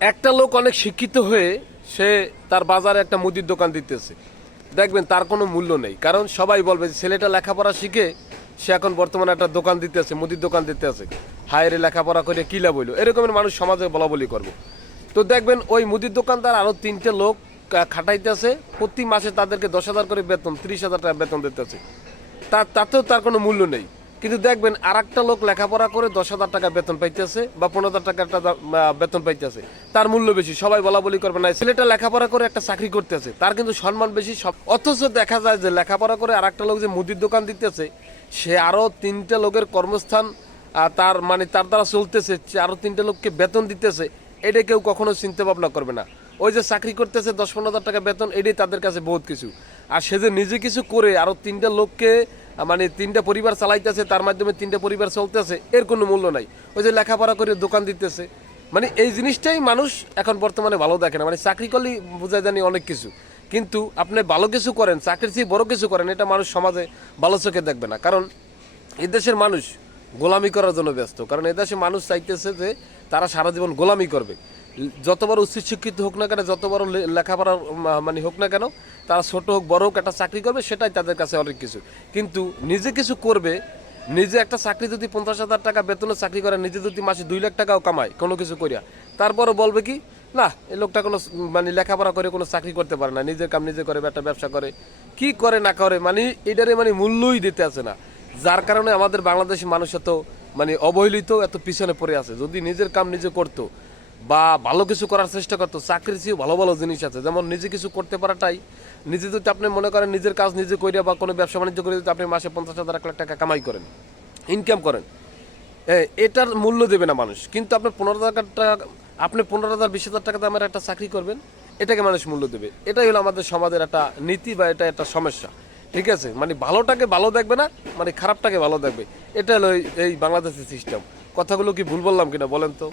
একটা লোক অনেক শিক্ষিত হয়ে সে তার বাজারে একটা মুদির দোকান দিতেছে, দেখবেন তার কোনো মূল্য নেই। কারণ সবাই বলবে যে ছেলেটা লেখাপড়া শিখে সে এখন বর্তমানে একটা দোকান দিতেছে, মুদির দোকান দিতেছে, হায় রে লেখাপড়া করে কি লাভ হইলো, এরকমের মানুষ সমাজে বলা বলি করবো। তো দেখবেন ওই মুদির দোকানদার আরও তিনটে লোক খাটাইতেছে, প্রতি মাসে তাদেরকে 10,000 করে বেতন, 30,000 টাকা বেতন দিতেছে, তাতেও তার কোনো মূল্য নেই। কিন্তু দেখবেন আর একটা লোক লেখাপড়া করে 10,000 টাকা বেতন পাইতেছে বা 15,000 টাকা একটা বেতন পাইতেছে, তার মূল্য বেশি, সবাই বলা বলি করবে না ছেলেটা লেখাপড়া করে একটা চাকরি করতেছে, তার কিন্তু সম্মান বেশি সব। অথচ দেখা যায় যে লেখাপড়া করে আর একটা লোক যে মুদির দোকান দিতেছে, সে আরও তিনটে লোকের কর্মস্থান তার মানে তার দ্বারা চলতেছে, আরও তিনটে লোককে বেতন দিতেছে, এটা কেউ কখনো চিন্তা ভাবনা করবে না। ওই যে চাকরি করতেছে 10-15,000 টাকা বেতন, এটাই তাদের কাছে বহুত কিছু। আর সে যে নিজে কিছু করে আরও তিনটা লোককে মানে তিনটা পরিবার চালাইতেছে, তার মাধ্যমে তিনটা পরিবার চলতেছে, এর কোনো মূল্য নাই। ওই যে লেখাপড়া করে দোকান দিতেছে, মানে এই জিনিসটাই মানুষ এখন বর্তমানে ভালো দেখে না। মানে চাকরি করলেই বোঝা জানি অনেক কিছু, কিন্তু আপনি ভালো কিছু করেন, চাকরির চেয়ে বড় কিছু করেন, এটা মানুষ সমাজে ভালো চোখে দেখবে না। কারণ এদেশের মানুষ গোলামি করার জন্য ব্যস্ত। কারণ এদেশে মানুষ চাইতেছে যে তারা সারা জীবন গোলামি করবে। যত বড় উচ্চ শিক্ষিত হোক না কেন, যত বড় লেখাপড়া মানে হোক না কেন, তারা ছোট হোক বড় হোক একটা চাকরি করবে, সেটাই তাদের কাছে অনেক কিছু। কিন্তু নিজে কিছু করবে, নিজে একটা চাকরি যদি 50,000 টাকা বেতনের চাকরি করে, নিজে যদি মাসে 2 লাখ টাকাও কামায় কোনো কিছু করিয়া, তারপরও বলবে কি না এই লোকটা কোনো মানে লেখাপড়া করে কোনো চাকরি করতে পারে না, নিজের কাম নিজে করে, একটা ব্যবসা করে, কি করে না করে, মানে এটারে মানে মূল্যই দিতে আছে না। যার কারণে আমাদের বাংলাদেশি মানুষ এত মানে অবহেলিত, এত পিছনে পড়ে আছে। যদি নিজের কাম নিজে করতো বা ভালো কিছু করার চেষ্টা করতো, চাকরির চেয়েও ভালো ভালো জিনিস আছে। যেমন নিজে কিছু করতে পারাটাই, নিজে যদি আপনি মনে করেন নিজের কাজ নিজে করিয়া বা কোনো ব্যবসা বাণিজ্য করে যদি আপনি মাসে 50,000 1 লাখ টাকা কামাই করেন, ইনকাম করেন, এটার মূল্য দেবে না মানুষ। কিন্তু আপনি 15,000 টাকা, আপনি 15,000 20,000 টাকা দামের একটা চাকরি করবেন, এটাকে মানুষ মূল্য দেবে। এটাই হলো আমাদের সমাজের একটা নীতি বা এটা একটা সমস্যা। ঠিক আছে, মানে ভালোটাকে ভালো দেখবে না, মানে খারাপটাকে ভালো দেখবে। এটা হলো এই বাংলাদেশের সিস্টেম। কথাগুলো কি ভুল বললাম কিনা বলেন তো?